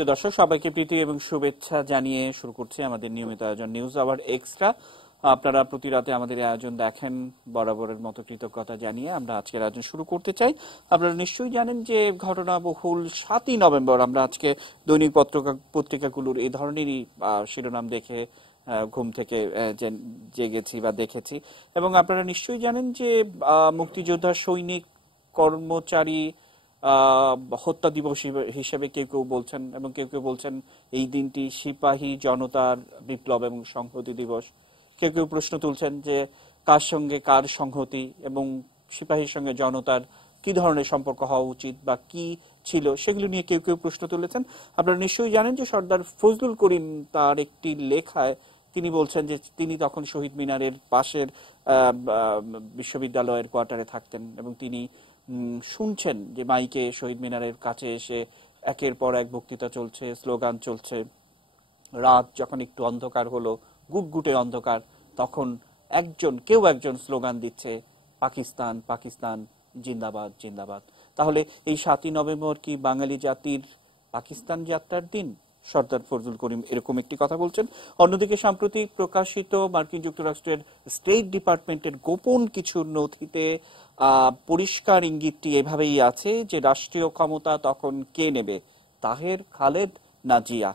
প্রিয় দর্শক, সবাইকে প্রীতি এবং শুভেচ্ছা জানিয়ে শুরু করছি আমাদের নিয়মিত আয়োজন নিউজ আওয়ার এক্সট্রা। আপনারা প্রতি রাতে আমাদের আয়োজন দেখেন, বরাবরের মতো কৃতজ্ঞতা জানিয়ে আমরা আজকের আয়োজন শুরু করতে চাই। আপনারা নিশ্চয়ই জানেন যে ঘটনাবহুল 7ই নভেম্বর আমরা আজকে দৈনিক পত্রিকাগুলোর এই ধরনেরই শিরোনাম দেখে ঘুম থেকে জেগেছি বা দেখেছি। এবং আপনারা নিশ্চয়ই জানেন যে মুক্তিযোদ্ধা, সৈনিক, কর্মচারী হত্যা দিবস হিসেবে কেউ কেউ বলছেন, এবং কেউ কেউ বলছেন এই দিনটি সিপাহী জনতার বিপ্লব এবং সংহতি দিবস। কেউ কেউ প্রশ্ন তুলছেন যে কার সঙ্গে কার সংহতি এবং সিপাহীর সঙ্গে জনতার কি ধরনের সম্পর্ক হওয়া উচিত বা কি ছিল, সেগুলো নিয়ে কেউ কেউ প্রশ্ন তুলেছেন। আপনারা নিশ্চয়ই জানেন যে সর্দার ফজলুল করিম তার একটি লেখায় তিনি বলছেন যে তিনি তখন শহীদ মিনারের পাশের বিশ্ববিদ্যালয়ের কোয়ার্টারে থাকতেন এবং তিনি শুনছেন যে মাইকে শহীদ মিনারের কাছে এসে একের পর এক বক্তৃতা চলছে, স্লোগান চলছে। রাত যখন একটু অন্ধকার হলো, গুটগুটে অন্ধকার, তখন কেউ একজন স্লোগান দিচ্ছে, পাকিস্তান পাকিস্তান জিন্দাবাদ জিন্দাবাদ। তাহলে এই 7ই নভেম্বর কি বাঙালি জাতির পাকিস্তান যাত্রার দিন? সর্দার ফজলুল করিম এরকম একটি কথা বলছেন। অন্যদিকে সাম্প্রতিক প্রকাশিত মার্কিন যুক্তরাষ্ট্রের স্টেট ডিপার্টমেন্টের গোপন কিছু নথিতে পরিষ্কার ইঙ্গিতটি এভাবেই আছে যে রাষ্ট্রীয় ক্ষমতা তখন কে নেবে, তাহের, খালেদ না জিয়া।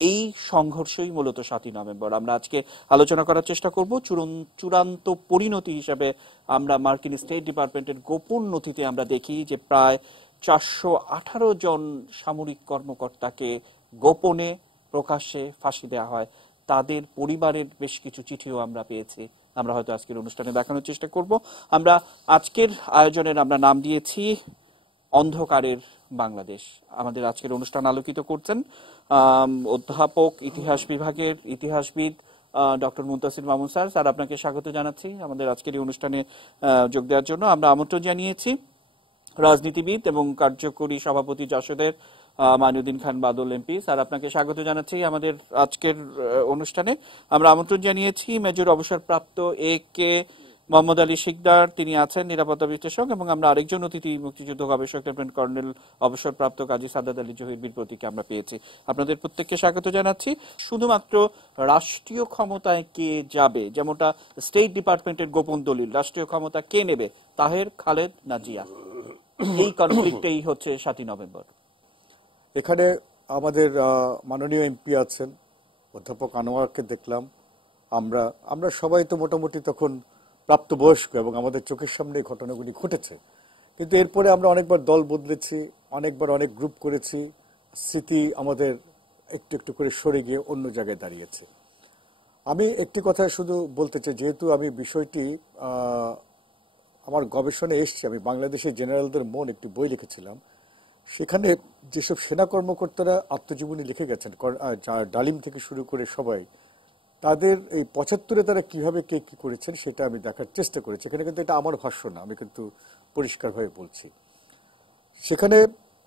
এই সংঘর্ষই মূলত 7ই নভেম্বর। আমরা আজকে আলোচনা করার চেষ্টা করব চূড়ান্ত পরিণতি হিসেবে। আমরা মার্কিন স্টেট ডিপার্টমেন্টের গোপন নথিতে আমরা দেখি যে প্রায় 418 জন সামরিক কর্মকর্তাকে গোপনে প্রকাশ্যে ফাঁসি দেওয়া হয়। তাদের পরিবারের বেশ কিছু চিঠিও আমরা পেয়েছি, আমরা হয়তো আজকের অনুষ্ঠানে দেখানোর চেষ্টা করব। আমরা আজকের আয়োজনের আমরা নাম দিয়েছি অন্ধকারের বাংলাদেশ। আমাদের আজকের অনুষ্ঠান আলোকিত করছেন অধ্যাপক, ইতিহাস বিভাগের ইতিহাসবিদ doctor Muntasir Mamun sir. Sir, আপনাকে স্বাগত জানাচ্ছি আমাদের আজকের এই অনুষ্ঠানে যোগ দেওয়ার জন্য। আমরা আমন্ত্রণ জানিয়েছি রাজনীতিবিদ এবং কার্যকরী সভাপতি যশোদের মাইনুদ্দিন খান বাদল এমপি। স্যার, আপনাকে স্বাগত জানাচ্ছি আমাদের আজকের অনুষ্ঠানে। আমরা আমন্ত্রণ জানিয়েছি মেজর অবসরপ্রাপ্ত AK মোহাম্মদ আলী শিকদার, তিনি আছেন নিরাপত্তা বিশ্লেষক, এবং আমরা আরেকজন অতিথি মুক্তিযুদ্ধ গবেষক লেফটেন্যান্ট কর্নেল অবসরপ্রাপ্ত কাজী সাদ্দাত আলী জহির বীর প্রতীকে আমরা পেয়েছি। আপনাদের প্রত্যেককে স্বাগত জানাচ্ছি। শুধুমাত্র রাষ্ট্রীয় ক্ষমতায় কে যাবে, যেমনটা স্টেট ডিপার্টমেন্টের গোপন দলিল, রাষ্ট্রীয় ক্ষমতা কে নেবে, তাহের, খালেদ না জিয়া, এই কনফ্লিক্টেই হচ্ছে 7ই নভেম্বর। এখানে আমাদের মাননীয় এমপি আছেন, অধ্যাপক আনোয়ারকে দেখলাম। আমরা সবাই তো মোটামুটি তখন প্রাপ্তবয়স্ক এবং আমাদের চোখের সামনে ঘটনাগুলি ঘটেছে, কিন্তু এরপরে আমরা অনেকবার দল বদলেছি, অনেকবার অনেক গ্রুপ করেছি, স্মৃতি আমাদের একটু একটু করে সরে গিয়ে অন্য জায়গায় দাঁড়িয়েছে। আমি একটি কথা শুধু বলতে চাই, যেহেতু আমি বিষয়টি আমার গবেষণায় এসছি, আমি বাংলাদেশের জেনারেলদের মন একটি বই লিখেছিলাম। সেখানে যেসব সেনা কর্মকর্তারা আত্মজীবনী লিখে গেছেন, ডালিম থেকে শুরু করে সবাই, তাদের এই 75-এ তারা কিভাবে কে কি করেছেন সেটা আমি দেখার চেষ্টা করেছি। এখানে কিন্তু এটা আমার ভাষ্য না, আমি কিন্তু পরিষ্কারভাবে বলছি। সেখানে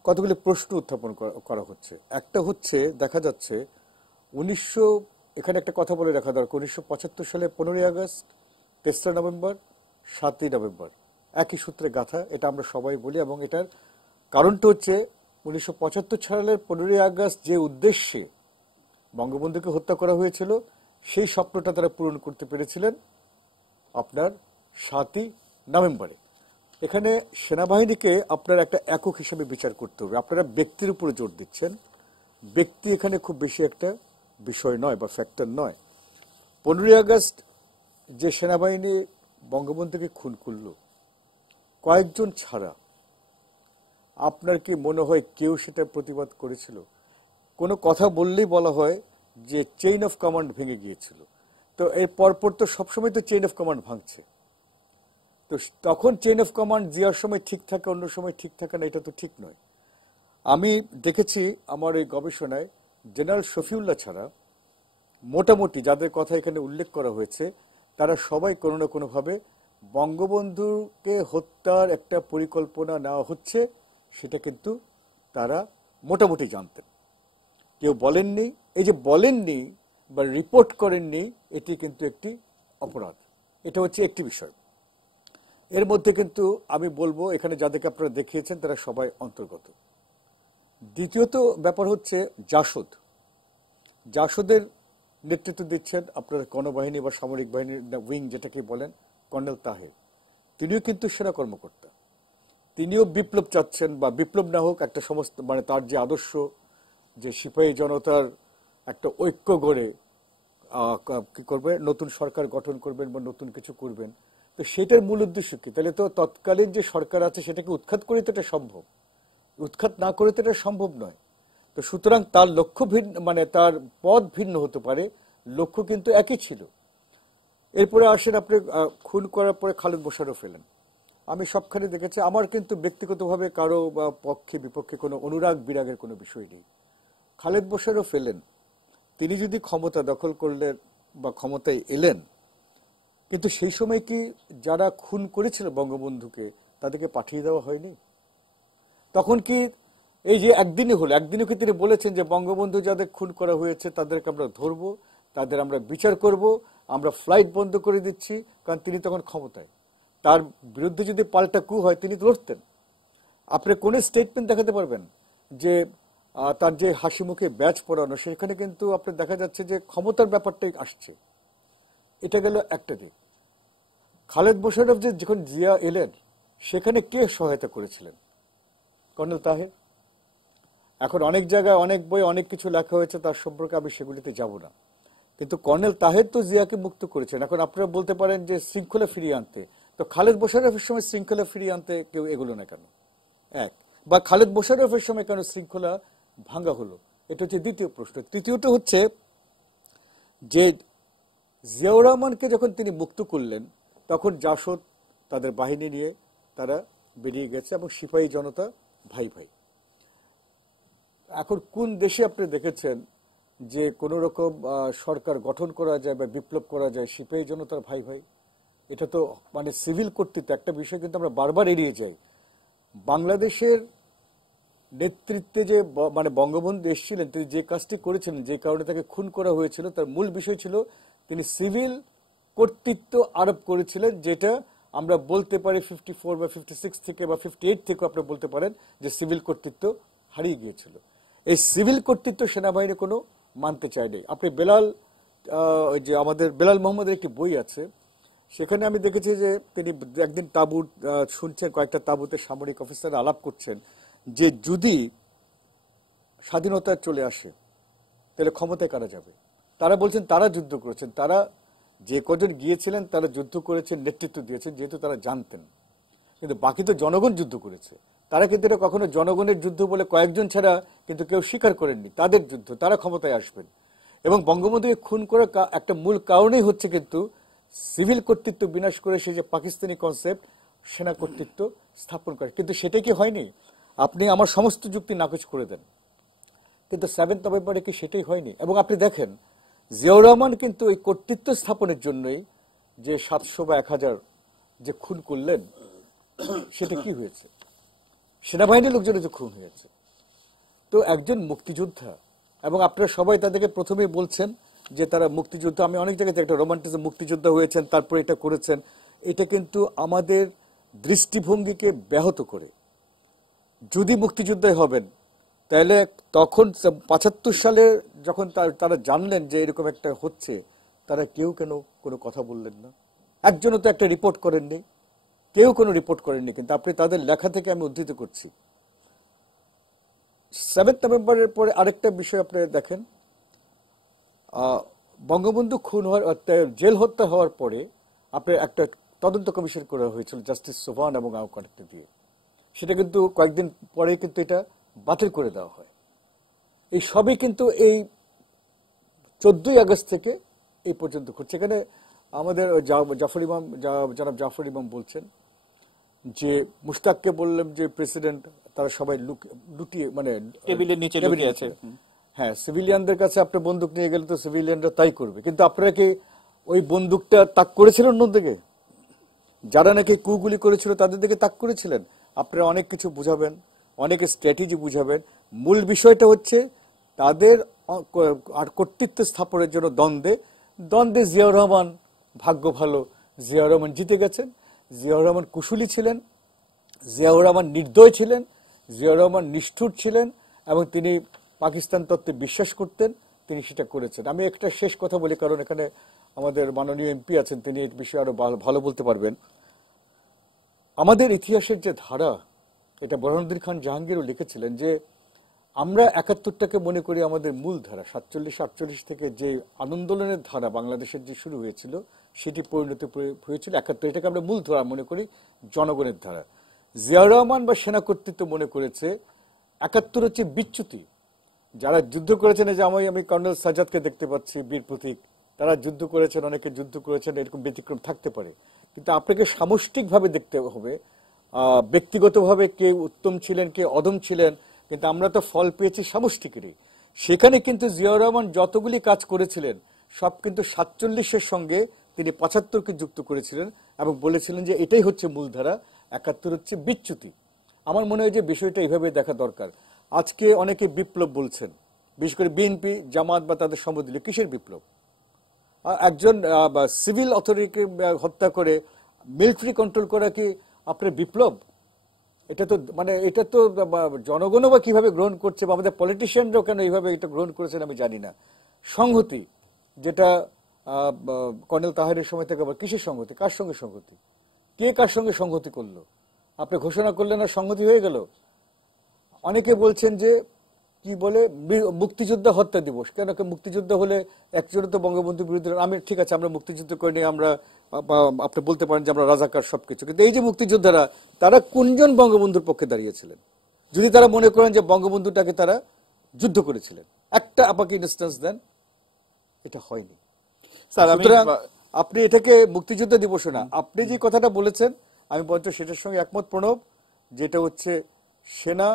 কতগুলি প্রশ্ন উত্থাপন করা হচ্ছে। একটা হচ্ছে, দেখা যাচ্ছে এখানে একটা কথা বলে রাখা দরকার, 1975 সালে 15ই আগস্ট, 3রা নভেম্বর, 7ই নভেম্বর একই সূত্রে গাথা, এটা আমরা সবাই বলি। এবং এটার কারণটা হচ্ছে 1975 সালের 15ই আগস্ট যে উদ্দেশ্যে বঙ্গবন্ধুকে হত্যা করা হয়েছিল, সেই স্বপ্নটা তারা পূরণ করতে পেরেছিলেন আপনার 7ই নভেম্বরে। এখানে সেনাবাহিনীকে আপনার একটা একক হিসেবে বিচার করতে হবে। আপনারা ব্যক্তির উপরে জোর দিচ্ছেন, ব্যক্তি এখানে খুব বেশি একটা বিষয় নয় বা ফ্যাক্টর নয়। 15ই আগস্ট যে সেনাবাহিনী বঙ্গবন্ধুকে খুন করল, কয়েকজন ছাড়া আপনার কি মনে হয় কেউ সেটা প্রতিবাদ করেছিল? কোনো কথা বললেই বলা হয় যে চেইন অফ কমান্ড ভেঙে গিয়েছিল। তো এর পরপর তো সবসময় তো চেইন অফ কমান্ড ভাঙছে। তো তখন চেইন অফ কমান্ড জিয়ার সময় ঠিক থাকে, অন্য সময় ঠিক থাকে না, এটা তো ঠিক নয়। আমি দেখেছি আমার এই গবেষণায় জেনারেল শফিউল্লাহ ছাড়া মোটামুটি যাদের কথা এখানে উল্লেখ করা হয়েছে, তারা সবাই কোনো না কোনোভাবে বঙ্গবন্ধুকে হত্যার একটা পরিকল্পনা নেওয়া হচ্ছে সেটা কিন্তু তারা মোটামুটি জানতেন। কেউ বলেননি, এই যে বলেননি বা রিপোর্ট করেননি, এটি কিন্তু একটি অপরাধ। এটা হচ্ছে একটি বিষয়। এর মধ্যে কিন্তু আমি বলবো এখানে যাদেরকে আপনারা দেখিয়েছেন তারা সবাই অন্তর্গত। দ্বিতীয়ত ব্যাপার হচ্ছে জাসদ। জাসদের নেতৃত্ব দিচ্ছেন আপনার গণবাহিনী বা সামরিক বাহিনীর উইং যেটাকে বলেন কর্নেল তাহের। তিনিও কিন্তু সেনা কর্মকর্তা, তিনিও বিপ্লব চাচ্ছেন, বা বিপ্লব না হোক একটা সমস্ত মানে তার যে আদর্শ, যে সিপাহী জনতার একটা ঐক্য গড়ে কি করবে, নতুন সরকার গঠন করবেন বা নতুন কিছু করবেন। তো সেটার মূল উদ্দেশ্য কি? তাহলে তো তৎকালীন যে সরকার আছে সেটাকে উৎখাত করে তো এটা সম্ভব, উৎখাত না করে তো এটা সম্ভব নয়। তো সুতরাং তার লক্ষ্য ভিন্ন, মানে তার পথ ভিন্ন হতে পারে, লক্ষ্য কিন্তু একই ছিল। এরপরে আসেন আপনি খুন করার পরে খালেদ মোশাররফ এলেন। আমি সবখানে দেখেছি, আমার কিন্তু ব্যক্তিগতভাবে কারো বা পক্ষে বিপক্ষে কোনো অনুরাগ বিরাগের কোনো বিষয় নেই। খালেদ মোশাররফ এলেন, তিনি যদি ক্ষমতা দখল করলেন বা ক্ষমতায় এলেন, কিন্তু সেই সময় কি যারা খুন করেছিল বঙ্গবন্ধুকে তাদেরকে পাঠিয়ে দেওয়া হয়নি? তখন কি এই যে একদিনই হলো, একদিনও কি তিনি বলেছেন যে বঙ্গবন্ধু যাদের খুন করা হয়েছে তাদেরকে আমরা ধরবো, তাদের আমরা বিচার করব, আমরা ফ্লাইট বন্ধ করে দিচ্ছি? কারণ তিনি তখন ক্ষমতায়, তার বিরুদ্ধে যদি পাল্টা কু হয় তিনি লড়তেন। আপনি কোন স্টেটমেন্ট দেখাতে পারবেন যে তার যে হাসি মুখে ব্যাচ পড়ানো, সেখানে কিন্তু আপনার দেখা যাচ্ছে যে ক্ষমতার ব্যাপারটাই আসছে। এটা গেল একটা দিক। খালেদ মোশাররফ যে যখন জিয়া এলেন সেখানে কে সহায়তা করেছিলেন? কর্নেল তাহের। এখন অনেক জায়গায় অনেক বই অনেক কিছু লেখা হয়েছে তার সম্পর্কে, আমি সেগুলিতে যাব না, কিন্তু কর্নেল তাহের তো জিয়াকে মুক্ত করেছেন। এখন আপনারা বলতে পারেন যে শৃঙ্খলা ফিরিয়ে আনতে, তো খালেদ মোশাররফের সময় শৃঙ্খলা ফিরিয়ে আনতে কেউ এগুলো না কেন? এক, বা খালেদ মোশাররফের সময় কেন শৃঙ্খলা ভাঙ্গা হলো? এটা হচ্ছে দ্বিতীয় প্রশ্ন। তৃতীয়ত হচ্ছে যে জিয়াউর রহমানকে যখন তিনি মুক্ত করলেন তখন জাসদ তাদের বাহিনী নিয়ে তারা বেরিয়ে গেছে এবং সিপাহী জনতা ভাই ভাই। এখন কোন দেশে আপনি দেখেছেন যে কোন রকম সরকার গঠন করা যায় বা বিপ্লব করা যায় সিপাহী জনতার ভাই ভাই? এটা তো মানে সিভিল কর্তৃত্ব একটা বিষয়, কিন্তু আমরা বারবার এড়িয়ে যাই। বাংলাদেশের নেতৃত্বে যে মানে বঙ্গবন্ধু এসেছিলেন, তিনি যে কাজটি করেছিলেন, যে কারণে তাকে খুন করা হয়েছিল, তার মূল বিষয় ছিল তিনি সিভিল কর্তৃত্ব আরোপ করেছিলেন, যেটা আমরা বলতে পারি 54 বা 56 থেকে বা 58 থেকে আপনি বলতে পারেন যে সিভিল কর্তৃত্ব হারিয়ে গিয়েছিল। এই সিভিল কর্তৃত্ব সেনাবাহিনী কোনো মানতে চায়নি। আপনি বেলাল, ওই যে আমাদের বেলাল মোহাম্মদের একটি বই আছে, সেখানে আমি দেখেছি যে তিনি একদিন তাঁবুত শুনছেন, কয়েকটা তাঁবুতে সামরিক অফিসার আলাপ করছেন যে যদি স্বাধীনতা চলে আসে তাহলে ক্ষমতায় কারা যাবে। তারা বলছেন তারা যুদ্ধ করেছেন, তারা যে কজন গিয়েছিলেন তারা যুদ্ধ করেছেন, নেতৃত্ব দিয়েছেন, যেহেতু তারা জানতেন। কিন্তু বাকি তো জনগণ যুদ্ধ করেছে, তারা কিন্তু এটা কখনো জনগণের যুদ্ধ বলে কয়েকজন ছাড়া কিন্তু কেউ স্বীকার করেননি তাদের যুদ্ধ, তারা ক্ষমতায় আসবেন। এবং বঙ্গবন্ধুকে খুন করার একটা মূল কারণেই হচ্ছে কিন্তু সিভিল কর্তৃত্ব বিনাশ করে সেই যে পাকিস্তানি কনসেপ্ট সেনা কর্তৃত্ব স্থাপন করে। কিন্তু সেটা কি হয়নি? আপনি আমার সমস্ত যুক্তি নাকচ করে দেন, কিন্তু 7 নভেম্বরে কি সেটাই হয়নি? এবং আপনি দেখেন জিয়াউর রহমান কিন্তু এই কর্তৃত্ব স্থাপনের জন্যই যে 700 বা 1000 যে খুন করলেন, সেটা কি হয়েছে? সেনাবাহিনীর লোকজনের যে খুন হয়েছে। তো একজন মুক্তিযোদ্ধা, এবং আপনারা সবাই তাদেরকে প্রথমেই বলছেন যে তারা মুক্তিযোদ্ধা। আমি অনেক জায়গায় একটা রোমান্টিজম, মুক্তিযোদ্ধা হয়েছেন তারপর এটা করেছেন, এটা কিন্তু আমাদের দৃষ্টিভঙ্গিকে ব্যাহত করে। যদি মুক্তিযোদ্ধাই হবেন তাহলে তখন 75 সালে যখন তারা জানলেন যে এরকম একটা হচ্ছে, তারা কেউ কেন কোনো কথা বললেন না? একজনও তো একটা রিপোর্ট করেননি, কেউ কোনো রিপোর্ট করেননি। কিন্তু আপনি তাদের লেখা থেকে আমি উদ্ধৃত করছি। 7 নভেম্বরের পরে আরেকটা বিষয় আপনি দেখেন, বঙ্গবন্ধু খুন হওয়ার, জেল হত্যা হওয়ার পরে আপনার একটা তদন্ত কমিশন করা হয়েছিল জাস্টিস সোভান এবং আরো কয়েকটা দিয়ে। সেটা কিন্তু কয়েকদিন পরে কিন্তু এটা বাতিল করে দেওয়া হয়। এই সবই কিন্তু এই 14ই আগস্ট থেকে এই পর্যন্ত ঘটছে। এখানে আমাদের জাফর ইমাম, জনাব জাফর ইমাম বলছেন যে মুশতাককে বললাম যে প্রেসিডেন্ট তারা সবাই লুটিয়ে মানে টেবিলের নিচে লুকিয়ে আছে। হ্যাঁ, সিভিলিয়ানদের কাছে আপনি বন্দুক নিয়ে গেলে তো সিভিলিয়ানরা তাই করবে। কিন্তু আপনারা কি ওই বন্দুকটা তাক করেছিলেন অন্যদিকে? যারা নাকি কুগুলি করেছিল তাদের দিকে তাক করেছিলেন? আপনারা অনেক কিছু বুঝাবেন, অনেক স্ট্র্যাটেজি বুঝাবেন, মূল বিষয়টা হচ্ছে তাদের আর কর্তৃত্ব স্থাপনের জন্য দ্বন্দ্বে জিয়াউর রহমান ভাগ্য ভালো, জিয়াউর রহমান জিতে গেছেন। জিয়াউর রহমান কুশলী ছিলেন, জিয়াউর রহমান নির্দয় ছিলেন, জিয়াউর রহমান নিষ্ঠুর ছিলেন, এবং তিনি পাকিস্তান তত্ত্বে বিশ্বাস করতেন, তিনি সেটা করেছেন। আমি একটা শেষ কথা বলি, কারণ এখানে আমাদের মাননীয় এমপি আছেন, তিনি এই বিষয়ে আরো ভালো বলতে পারবেন। আমাদের ইতিহাসের যে ধারা, এটা বুরহানুদ্দিন খান জাহাঙ্গীরও লিখেছিলেন যে আমরা ৭১টাকে মনে করি আমাদের মূল ধারা। ৪৭-৪৮ থেকে যে আন্দোলনের ধারা বাংলাদেশের যে শুরু হয়েছিল, সেটি পরিণত হয়েছিল ৭১। এটাকে আমরা মূল ধারা মনে করি, জনগণের ধারা। জিয়াউর রহমান বা সেনা কর্তৃত্ব মনে করেছে ৭১ হচ্ছে বিচ্যুতি। যারা যুদ্ধ করেছেন, যে আমি কর্নেল সাজ্জাদকে দেখতে পাচ্ছি, বীর প্রতীক, তারা যুদ্ধ করেছেন, অনেকে যুদ্ধ করেছেন, এরকম ব্যতিক্রম থাকতে পারে, কিন্তু আপনাকে সামষ্টিকভাবে দেখতে হবে। ব্যক্তিগতভাবে কে উত্তম ছিলেন, কে অদম ছিলেন, কিন্তু আমরা তো ফল পেয়েছি সামষ্টিকেরই। সেখানে কিন্তু জিয়াউর রহমান যতগুলি কাজ করেছিলেন, সব কিন্তু ৪৭-এর সঙ্গে তিনি ৭৫-কে যুক্ত করেছিলেন এবং বলেছিলেন যে এটাই হচ্ছে মূলধারা, ৭১ হচ্ছে বিচ্যুতি। আমার মনে হয় যে বিষয়টা এইভাবে দেখা দরকার। আজকে অনেকে বিপ্লব বলছেন, বিশেষ করে বিএনপি, জামাত বা তাদের সমদলীয়। কিসের বিপ্লব? একজন সিভিল অথরিটিকে হত্যা করে মিলিটারি কন্ট্রোল করা কি আপনার বিপ্লব? এটা তো জনগণও বা কিভাবে গ্রহণ করছে, বা আমাদের পলিটিশিয়ানরাও কেন এইভাবে এটা গ্রহণ করেছেন আমি জানি না। সংহতি, যেটা কর্নেল তাহেরের সময় থেকে, আবার কিসের সংহতি? কার সঙ্গে সংহতি? কে কার সঙ্গে সংহতি করলো? আপনি ঘোষণা করলেন আর সংহতি হয়ে গেল। অনেকে বলছেন যে কি বলে মুক্তিযোদ্ধা হত্যা দিবস। কেন? মুক্তিযুদ্ধ হলে একজনও তো বঙ্গবন্ধু বিরোধী। আমি ঠিক আছে, আমরা মুক্তিযুদ্ধ করিনি, আমরা আপনি বলতে পারেন যে আমরা রাজাকার সবকিছু, কিন্তু এই যে মুক্তিযোদ্ধারা, তারা কোনজন বঙ্গবন্ধুর পক্ষে দাঁড়িয়েছিলেন? যদি তারা মনে করেন যে বঙ্গবন্ধুটাকে তারা যুদ্ধ করেছিলেন, একটা আপনাকে ইনস্ট্যান্স দেন। এটা হয়নি। সুতরাং আপনি এটাকে মুক্তিযুদ্ধ দিবস না, আপনি যে কথাটা বলেছেন আমি বলছি সেটার সঙ্গে একমত প্রণব, যেটা হচ্ছে সেনা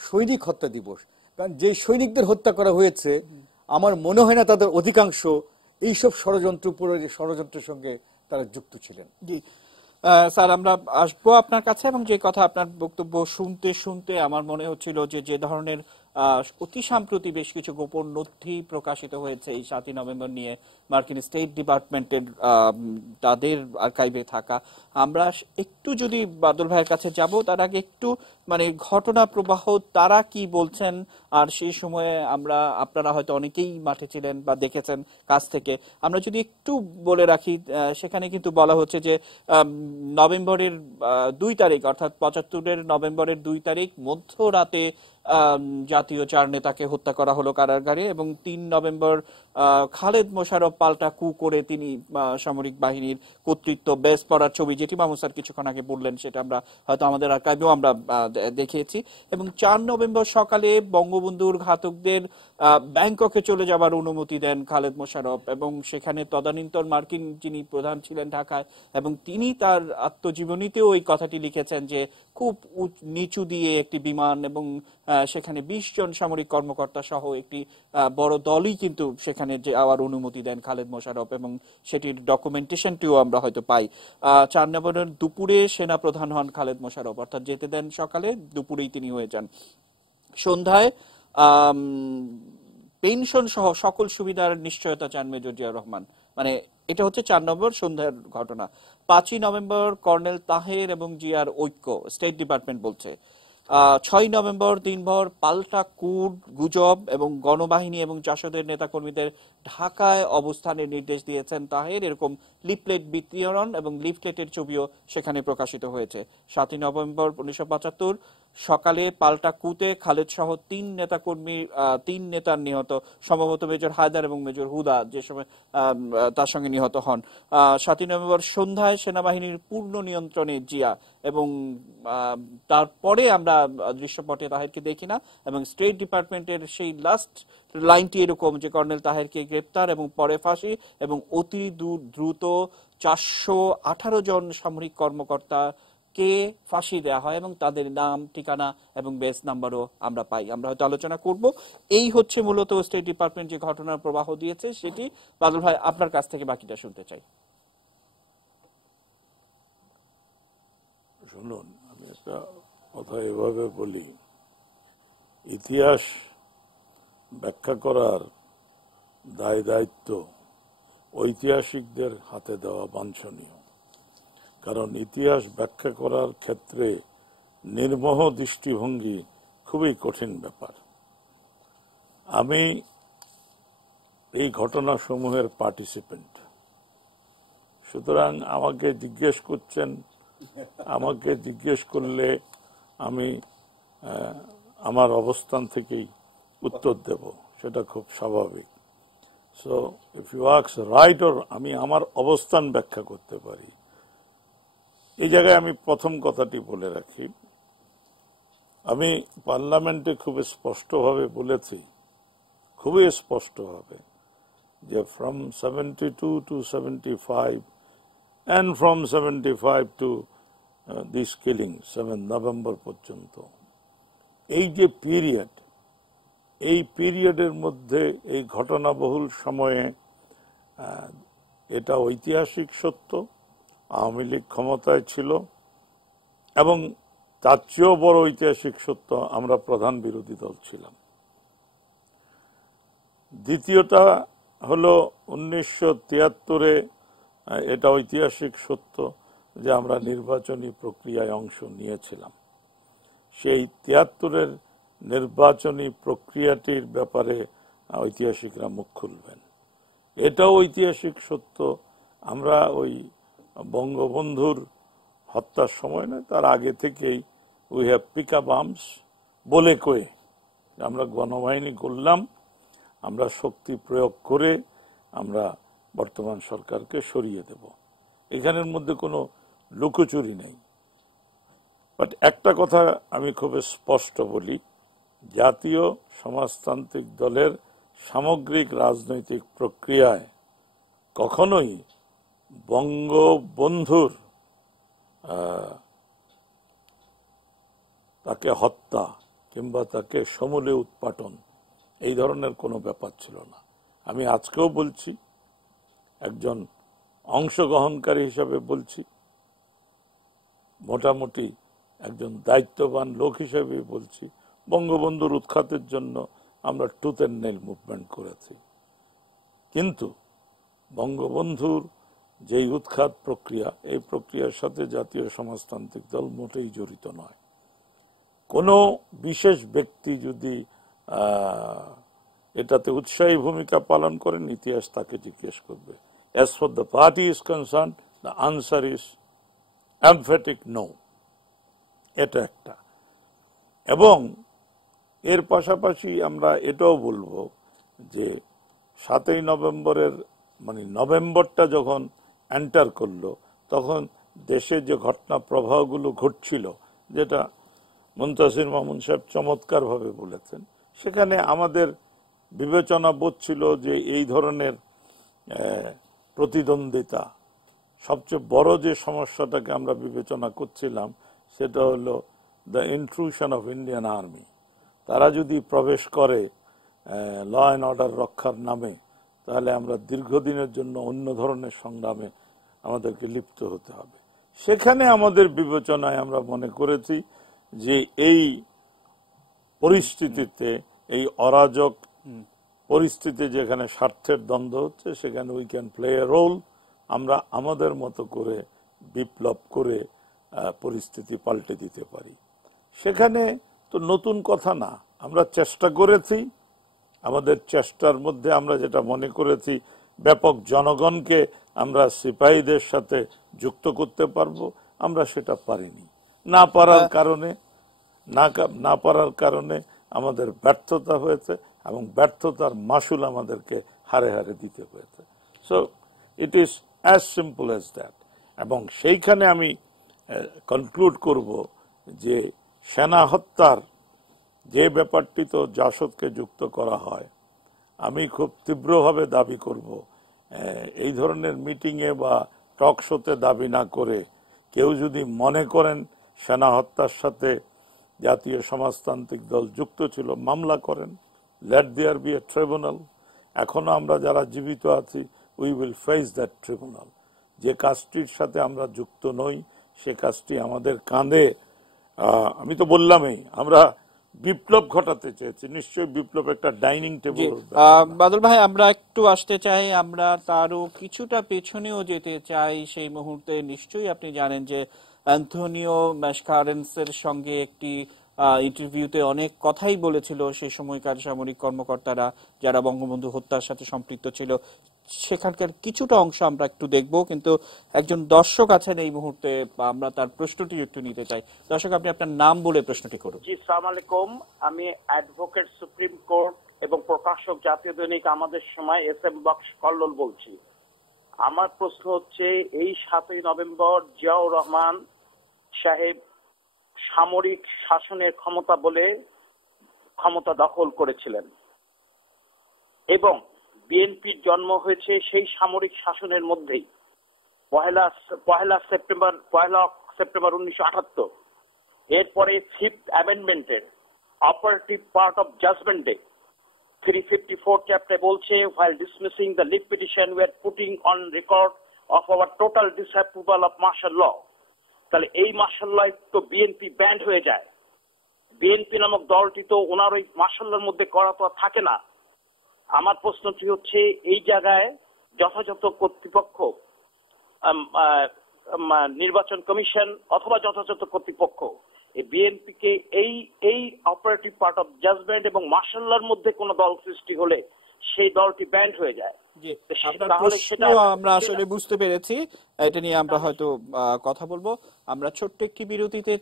সৈনিক হত্যা দিবস। কারণ যে সৈনিকদের হত্যা করা হয়েছে, আমার মনে হয় না তাদের অধিকাংশ এইসব ষড়যন্ত্রের সঙ্গে তারা যুক্ত ছিলেন। জি স্যার, আমরা আসবো আপনার কাছে, এবং যে কথা আপনার বক্তব্য শুনতে শুনতে আমার মনে হচ্ছিল যে ধরনের অতি সাম্প্রতি বেশ কিছু গোপন নথি প্রকাশিত হয়েছে এই ৭ই নভেম্বর নিয়ে মার্কিন স্টেট ডিপার্টমেন্টের তাদের আর্কাইভে থাকা। আমরা একটু যদি বাদল ভাইয়ের কাছে যাব, তার আগে একটু ঘটনা প্রবাহ তারা কি বলছেন, আর সেই সময়ে আপনারা হয়তো অনেকেই মাঠে ছিলেন বা দেখেছেন কাছ থেকে, আমরা যদি একটু বলে রাখি। সেখানে কিন্তু বলা হচ্ছে যে নভেম্বরের ২ তারিখ, অর্থাৎ ৭৫-এর নভেম্বরের ২ তারিখ মধ্যরাতে জাতীয় ৪ নেতাকে হত্যা করা হলো কারাগারে, এবং ৩ নভেম্বর খালেদ মোশাররফ পাল্টা কু করে তিনি সামরিক বাহিনীর কর্তৃত্ব বেস পড়ার ছবি, যেটি মাহমুদ স্যার কিছুক্ষণ আগে বললেন, সেটা আমরা হয়তো আমাদের আর্কাইভেও আমরা দেখিয়েছি। এবং ৪ নভেম্বর সকালে বঙ্গবন্ধুর ঘাতকদের ব্যাংককে চলে যাবার অনুমতি দেন খালেদ মোশাররফ, এবং সেখানে তদানীন্তন মার্কিন যিনি প্রধান ছিলেন ঢাকায়, এবং তিনি তার আত্মজীবনীতেও এই কথাটি লিখেছেন যে খুব নিচু দিয়ে একটি বিমান, এবং সেখানে ২০ জন সামরিক কর্মকর্তা সহ একটি বড় দলই কিন্তু সেখানে যাওয়ার অনুমতি দেন খালেদ মোশাররফ, এবং সেটির ডকুমেন্টেশনটিও আমরা হয়তো পাই। ৪ নভেম্বর দুপুরে সেনা প্রধান হন খালেদ মোশাররফ, অর্থাৎ যেতে দেন সকালে, দুপুরেই তিনি হয়ে যান। সন্ধ্যায় পেনশন সহ সকল সুবিধার নিশ্চয়তা চান মেজর জিয়াউর রহমান। এটা হচ্ছে ৪ নভেম্বর সন্ধ্যার ঘটনা। ৫ই নভেম্বর কর্নেল তাহের এবং জিয়ার ঐক্য, স্টেট ডিপার্টমেন্ট বলছে। ৬ নভেম্বর দিনভর পাল্টা কূট গুজব এবং গণবাহিনী এবং জাসদের নেতাকর্মীদের ঢাকায় অবস্থানের নির্দেশ দিয়েছেন তাহের, এরকম লিফলেট বিতরণ এবং লিফলেটের ছবিও সেখানে প্রকাশিত হয়েছে। ৭ই নভেম্বর ১৯৭৫ সকালে পাল্টা কুতে খালেদ সহ ৩ নেতার নিহত, সম্ভবত মেজর হায়দার এবং মেজর হুদা যে সময় তার সঙ্গে নিহত হন। ৭ই নভেম্বর সন্ধ্যায় সেনাবাহিনীর পূর্ণ নিয়ন্ত্রণে জিয়া, এবং তারপরে আমরা দৃশ্যপটে তাহেরকে দেখি না, এবং স্টেট ডিপার্টমেন্টের সেই লাস্ট লাইনটি এরকম যে কর্নেল তাহেরকে গ্রেপ্তার এবং পরে ফাঁসি, এবং অতি দ্রুত ৪১৮ জন সামরিক কর্মকর্তা কে ফাঁসি দেওয়া হয়, এবং তাদের নাম, ঠিকানা এবং বেস নাম্বারও আমরা পাই। আমরা হয়তো আলোচনা করব। এই হচ্ছে মূলত স্টেট ডিপার্টমেন্ট যে ঘটনার প্রবাহ দিয়েছে সেটি। বাদল ভাই, আপনার কাছ থেকে বাকিটা শুনতে চাই। শুনুন, আমি একটা কথা এভাবে বলি, ইতিহাস ব্যাখ্যা করার দায় দায়িত্ব ঐতিহাসিকদের হাতে দেওয়া বাঞ্ছনীয়। কারণ ইতিহাস ব্যাখ্যা করার ক্ষেত্রে নির্মোহ দৃষ্টিভঙ্গি খুব খুবই কঠিন ব্যাপার। আমি এই ঘটনাসমূহের পার্টিসিপেন্ট, সুতরাং আমাকে জিজ্ঞেস করলে আমি আমার অবস্থান থেকেই উত্তর দেব, সেটা খুব স্বাভাবিক। So if you ask right or, আমি আমার অবস্থান ব্যাখ্যা করতে পারি। এই জায়গায় আমি প্রথম কথাটি বলে রাখি, আমি পার্লামেন্টে খুব স্পষ্টভাবে বলেছি, খুবই স্পষ্টভাবে, যে from 72 to 75 and from 75 to this killing 7 November পর্যন্ত, এই যে পিরিয়ড, এই পিরিয়ডের মধ্যে এই ঘটনাবহুল সময়ে এটা ঐতিহাসিক সত্য, আওয়ামী লীগ ক্ষমতায় ছিল, এবং তার চেয়েও বড় ঐতিহাসিক সত্য আমরা প্রধান বিরোধী দল ছিলাম। দ্বিতীয়টা হলো 1973-এ এটা ঐতিহাসিক সত্য যে আমরা নির্বাচনী প্রক্রিয়ায় অংশ নিয়েছিলাম। সেই 73-এর নির্বাচনী প্রক্রিয়াটির ব্যাপারে ঐতিহাসিকরা মুখ খুলবেন। এটাও ঐতিহাসিক সত্য, আমরা ওই বঙ্গবন্ধুর হত্যার সময় নয়, তার আগে থেকেই we have pick up arms বলে কয়ে আমরা গণবাহিনী করলাম, আমরা শক্তি প্রয়োগ করে আমরা বর্তমান সরকারকে সরিয়ে দেব। এখানের মধ্যে কোনো লুকোচুরি নেই। বাট একটা কথা আমি খুব স্পষ্ট বলি, জাতীয় সমাজতান্ত্রিক দলের সামগ্রিক রাজনৈতিক প্রক্রিয়ায় কখনোই বঙ্গবন্ধুর তাকে হত্যা কিংবা তাকে সমূলে উৎপাটন এই ধরনের কোনো ব্যাপার ছিল না। আমি আজকেও বলছি, একজন অংশগ্রহণকারী হিসাবে বলছি, মোটামুটি একজন দায়িত্ববান লোক হিসেবে বলছি, বঙ্গবন্ধুর উৎখাতের জন্য আমরা টুথ অ্যান্ড নেইল মুভমেন্ট করেছি। কিন্তু বঙ্গবন্ধুর যেই উৎখাত প্রক্রিয়া, এই প্রক্রিয়ার সাথে জাতীয় সমাজতান্ত্রিক দল মোটেই জড়িত নয়। কোনো বিশেষ ব্যক্তি যদি এটাতে উৎসাহী ভূমিকা পালন করেন, ইতিহাস তাকে জিজ্ঞেস করবে। As for the party is concerned, the answer is emphatic no. এটা একটা। এবং এর পাশাপাশি আমরা এটাও বলবো যে 7ই নভেম্বরের মানে নভেম্বরটা যখন এন্টার করলো, তখন দেশে যে ঘটনা প্রবাহগুলো ঘটছিল, যেটা মুনতাসির মামুন সাহেব চমৎকার ভাবে বলেছেন, সেখানে আমাদের বিবেচনা বোধ ছিল যে এই ধরনের প্রতিদ্বন্দ্বিতা, সবচেয়ে বড় যে সমস্যাটাকে আমরা বিবেচনা করছিলাম সেটা হলো the intrusion of Indian army. তারা যদি প্রবেশ করে ল অ্যান্ড অর্ডার রক্ষার নামে, তাহলে আমরা দীর্ঘদিনের জন্য অন্য ধরনের সংগ্রামে আমাদেরকে লিপ্ত হতে হবে। সেখানে আমাদের বিবেচনায় আমরা মনে করেছি যে এই পরিস্থিতিতে, এই অরাজক পরিস্থিতি যেখানে স্বার্থের দ্বন্দ্ব হচ্ছে, সেখানে we can play a role. আমরা আমাদের মতো করে বিপ্লব করে পরিস্থিতি পাল্টে দিতে পারি। সেখানে তো নতুন কথা না, আমরা চেষ্টা করেছি। আমাদের চেষ্টার মধ্যে আমরা যেটা মনে করেছি, ব্যাপক জনগণকে আমরা সিপাহীদের সাথে যুক্ত করতে পারবো, আমরা সেটা পারিনি। না পারার কারণে আমাদের ব্যর্থতা হয়েছে, এবং ব্যর্থতার মাসুল আমাদেরকে হারে হারে দিতে হয়েছে। So it is as simple as that. এবং সেইখানে আমি কনক্লুড করব যে সেনা হত্যার যে ব্যাপারটি তো জাসদকে যুক্ত করা হয়, আমি খুব তীব্রভাবে দাবি করব, এই ধরনের মিটিংয়ে বা টক শোতে দাবি না করে কেউ যদি মনে করেন সেনা হত্যার সাথে জাতীয় সমাজতান্ত্রিক দল যুক্ত ছিল, মামলা করেন, let there be a tribunal. এখনো আমরা যারা জীবিত আছি, we will face that tribunal. যে কাজটির সাথে আমরা যুক্ত নই, সে কাজটি আমাদের কাঁধে। আমি তো বললামই, আমরা বিপ্লব ঘটাতে চেয়েছি, নিশ্চয়ই বিপ্লব একটা ডাইনিং টেবিল। বাদল ভাই, আমরা একটু আসতে চাই, আমরা তারও কিছুটা পেছনেও যেতে চাই। সেই মুহূর্তে নিশ্চয়ই আপনি জানেন যে অ্যান্থনিও ম্যাসকারেন্সের সঙ্গে একটি ইন্টারভিউতে অনেক কথাই বলেছিল সেই সময়কার সামরিক কর্মকর্তারা যারা বঙ্গবন্ধু হত্যার সাথে সম্পৃক্ত ছিল। সেখানকার কিছুটা অংশ আমরা একটু দেখব, কিন্তু একজন দর্শক আছেন এই মুহূর্তে, আমরা তার প্রশ্নটি একটু নিতে চাই। দর্শক, আপনি আপনার নাম বলে প্রশ্নটি করুন। জি, আসসালামু আলাইকুম। আমি অ্যাডভোকেট সুপ্রিম কোর্ট এবং প্রকাশক জাতীয় দৈনিক আমাদের সময় SM বক্স কল্লোল বলছি। আমার প্রশ্ন হচ্ছে, এই 7ই নভেম্বর জিয়াউর রহমান সাহেব সামরিক শাসনের ক্ষমতা বলে ক্ষমতা দখল করেছিলেন এবং বিএনপির জন্ম হয়েছে সেই সামরিক শাসনের মধ্যেই। পহেলা সেপ্টেম্বর 1978। এরপরে 5th অ্যামেন্ডমেন্টের অপারেটিভ পার্ট অফ জাজমেন্টে 354 চ্যাপ্টারে বলছে, while dismissing the leave petition we are putting on record of our total disapproval of martial law। তাহলে এই মার্শাল ল তো বিএনপি ব্যান্ড হয়ে যায়। বিএনপি নামক দলটি তো ওনার ওই মার্শাল লর মধ্যে করা তো থাকে না। আমার প্রশ্নটি হচ্ছে, এই জায়গায় যথাযথ কর্তৃপক্ষ, নির্বাচন কমিশন অথবা যথাযথ কর্তৃপক্ষ বিএনপিকে এই অপারেটিভ পার্ট অফ জাজমেন্ট এবং মার্শাল লর মধ্যে কোন দল সৃষ্টি হলে সেই দলটি ব্যান্ড হয়ে যায়। আমরা আসলে বুঝতে পেরেছি, এটা নিয়ে আমরা হয়তো কথা বলবো। আমরা ছোট্ট একটি বিরতিতে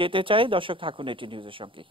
যেতে চাই। দর্শক থাকুন এটি নিউজের সঙ্গে।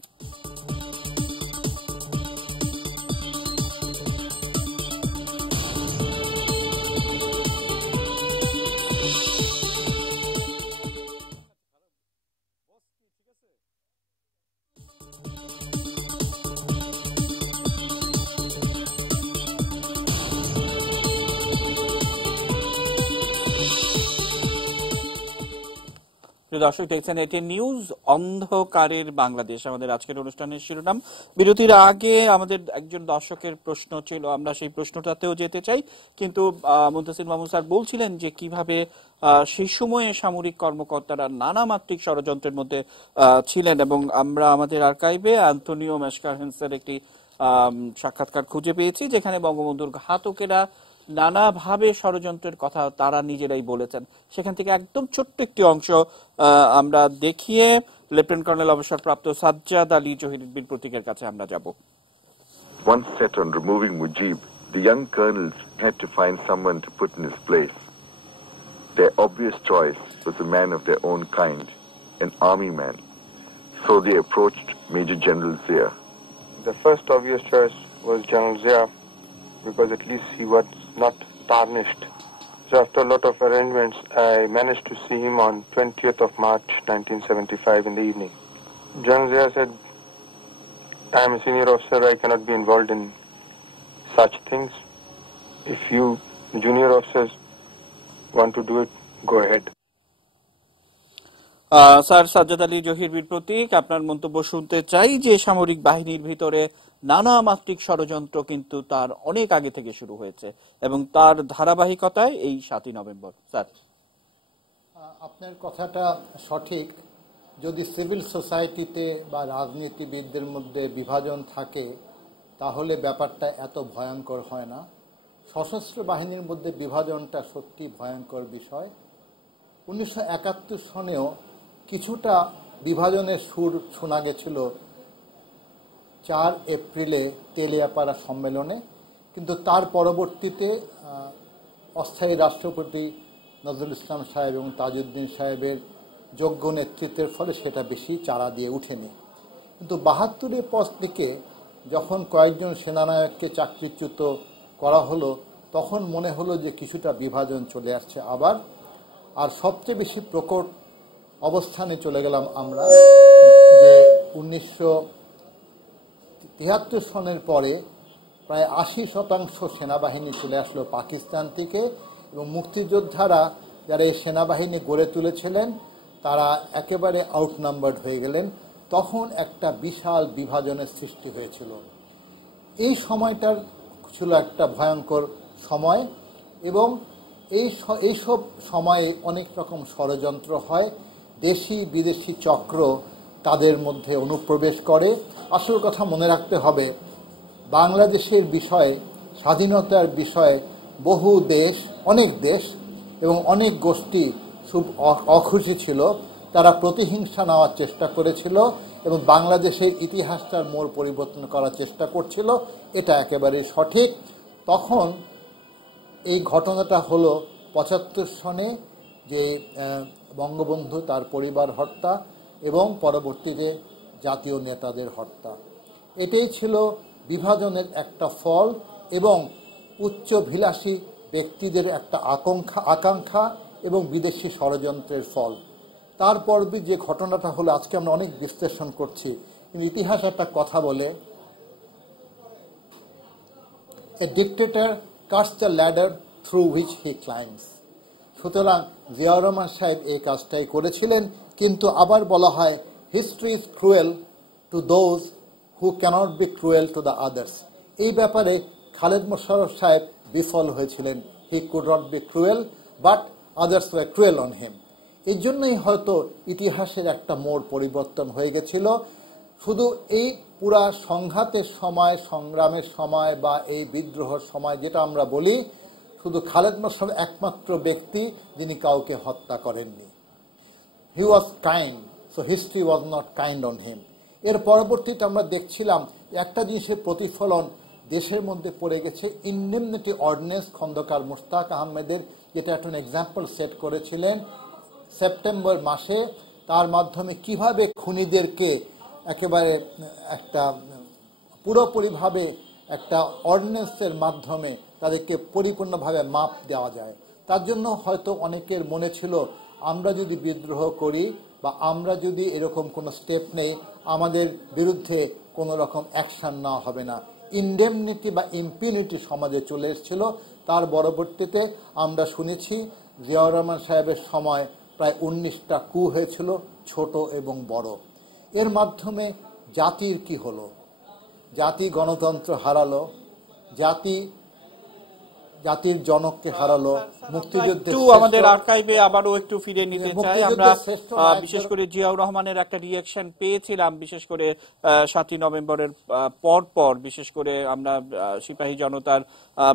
দর্শক দেখছেন এটি নিউজ, অন্ধকারের বাংলাদেশ আমাদের আজকের অনুষ্ঠানের শিরোনাম। বিরতির আগে আমাদের একজন দর্শকের প্রশ্ন ছিল, আমরা সেই প্রশ্নটাতেও যেতে চাই, কিন্তু মুনতাসির মামুন স্যার বলছিলেন যে কিভাবে সেই সময়ে সামরিক কর্মকর্তারা নানা মাত্রিক ষড়যন্ত্রের মধ্যে ছিলেন, এবং আমরা আমাদের আর্কাইভে অ্যান্টনিও ম্যাসকারেন্সের একটি সাক্ষাৎকার খুঁজে পেয়েছি যেখানে বঙ্গবন্ধুর ঘাতকেরা নানাভাবে ষড়যন্ত্রের কথা তারা নিজেরাই বলেছেন। সেখান থেকে একদম ছোট্ট একটি অংশ আমরা দেখিয়ে লেফটেন্যান্ট কর্নেল অবসরপ্রাপ্ত সাজ্জাদ আলী জহির প্রতীকের কাছে আমরা যাব। Once set on removing Mujib, the young colonels had to find someone to put in his place. Their obvious choice was a man of their own kind, an army man. So they approached Major General Zia. The first obvious choice was General Zia, because at least he was not tarnished. So after a lot of arrangements, I managed to see him on 20th of March 1975 in the evening. General Zia said, I am a senior officer, I cannot be involved in such things. If you junior officers want to do it, go ahead. Sir Sajjad Ali Zahir বীর প্রতীক, আপনার মন্তব্য শুনতে চাই যে সামরিক বাহিনীর ভিতরে নানা মাত্রিক ষড়যন্ত্র কিন্তু তার অনেক আগে থেকে শুরু হয়েছে এবং তার ধারাবাহিকতায় এই 7ই নভেম্বর। স্যার, আপনার কথাটা সঠিক। যদি সিভিল সোসাইটিতে বা রাজনীতিবিদদের মধ্যে বিভাজন থাকে তাহলে ব্যাপারটা এত ভয়ঙ্কর হয় না। সশস্ত্র বাহিনীর মধ্যে বিভাজনটা সত্যি ভয়ঙ্কর বিষয়। 1971 সনেও কিছুটা বিভাজনের সুর শোনা গেছিল 4 এপ্রিলে তেলিয়াপাড়া সম্মেলনে, কিন্তু তার পরবর্তীতে অস্থায়ী রাষ্ট্রপতি নজরুল ইসলাম সাহেব এবং তাজউদ্দিন সাহেবের যোগ্য নেতৃত্বের ফলে সেটা বেশি চারা দিয়ে উঠেনি। কিন্তু 72-এর পর থেকে যখন কয়েকজন সেনানায়ককে চাকরিচ্যুত করা হলো তখন মনে হলো যে কিছুটা বিভাজন চলে আসছে আবার। আর সবচেয়ে বেশি প্রকট অবস্থানে চলে গেলাম আমরা যে 1973 সনের পরে প্রায় 80% সেনাবাহিনী চলে আসলো পাকিস্তান থেকে, এবং মুক্তিযোদ্ধারা যারা এই সেনাবাহিনী গড়ে তুলেছিলেন তারা একেবারে আউটনাম্বার্ড হয়ে গেলেন। তখন একটা বিশাল বিভাজনের সৃষ্টি হয়েছিল। এই সময়টার ছিল একটা ভয়ঙ্কর সময়, এবং এইসব সময়ে অনেক রকম ষড়যন্ত্র হয়, দেশি বিদেশি চক্র তাদের মধ্যে অনুপ্রবেশ করে। আসল কথা মনে রাখতে হবে, বাংলাদেশের বিষয়ে, স্বাধীনতার বিষয়ে বহু দেশ, অনেক দেশ এবং অনেক গোষ্ঠী খুব অখুশি ছিল, তারা প্রতিহিংসা নেওয়ার চেষ্টা করেছিল এবং বাংলাদেশের ইতিহাসটার মোড় পরিবর্তন করার চেষ্টা করছিল, এটা একেবারে সঠিক। তখন এই ঘটনাটা হলো ৭৫ সনে, যে বঙ্গবন্ধু তার পরিবার হত্যা এবং পরবর্তীতে জাতীয় নেতাদের হত্যা। এটাই ছিল বিভাজনের একটা ফল এবং উচ্চভিলাষী ব্যক্তিদের একটা আকাঙ্ক্ষা এবং বিদেশি ষড়যন্ত্রের ফল। তারপর যে ঘটনাটা হলো, আজকে আমরা অনেক বিশ্লেষণ করছি, কিন্তু ইতিহাস একটা কথা বলে, a dictator cuts the ladder through which he climbs. সুতরাং জিয়াউর রহমান সাহেব এই কাজটাই করেছিলেন, কিন্তু আবার বলা হয় history is cruel to those who cannot be cruel to the others. এই ব্যাপারে খালেদ মোশাররফ সাহেব বিফল হয়েছিলেন। He could not be cruel but others were cruel on him. এই জন্যই হয়তো ইতিহাসের একটা মোড় পরিবর্তন হয়ে গেছিল। শুধু এই পুরা সংঘাতের সময়, সংগ্রামের সময় বা এই বিদ্রোহের সময় যেটা আমরা বলি, শুধু খালেদ মোশাররফ একমাত্র ব্যক্তি যিনি কাউকে হত্যা করেননি। He was kind, so history was not kind on him. এর পরবর্তীতে আমরা দেখছিলাম একটা জিনিসের প্রতিফলন দেশের মধ্যে পড়ে গেছে, ইনডেমনিটি অর্ডিন্যান্স খন্দকার মুশতাক আহমেদের, যেটা একটা এক্সাম্পল সেট করেছিলেন সেপ্টেম্বর মাসে। তার মাধ্যমে কিভাবে খুনিদেরকে একেবারে একটা পুরোপুরিভাবে একটা অর্ডিন্যান্সের মাধ্যমে তাদেরকে পরিপূর্ণভাবে মাপ দেওয়া যায়। তার জন্য হয়তো অনেকের মনে ছিল আমরা যদি বিদ্রোহ করি বা আমরা যদি এরকম কোনো স্টেপ নেই, আমাদের বিরুদ্ধে কোনো রকম অ্যাকশন নেওয়া হবে না। ইনডেমনিটি বা ইম্পিউনিটি সমাজে চলে এসেছিল। তার পরবর্তীতে আমরা শুনেছি জিয়াউর রহমান সাহেবের সময় প্রায় 19টা কু হয়েছিল, ছোট এবং বড়। এর মাধ্যমে জাতির কি হলো? জাতি গণতন্ত্র হারালো, জাতির জনককে হারালো, মুক্তিযুদ্ধের আমাদের আর্কাইভে আবারও একটু ফিরে নিতে চাই আমরা। বিশেষ করে জিয়াউর রহমানের একটা রিঅ্যাকশন পেয়েছিলাম, বিশেষ করে ৭ই নভেম্বরের পর বিশেষ করে আমরা সিপাহী জনতার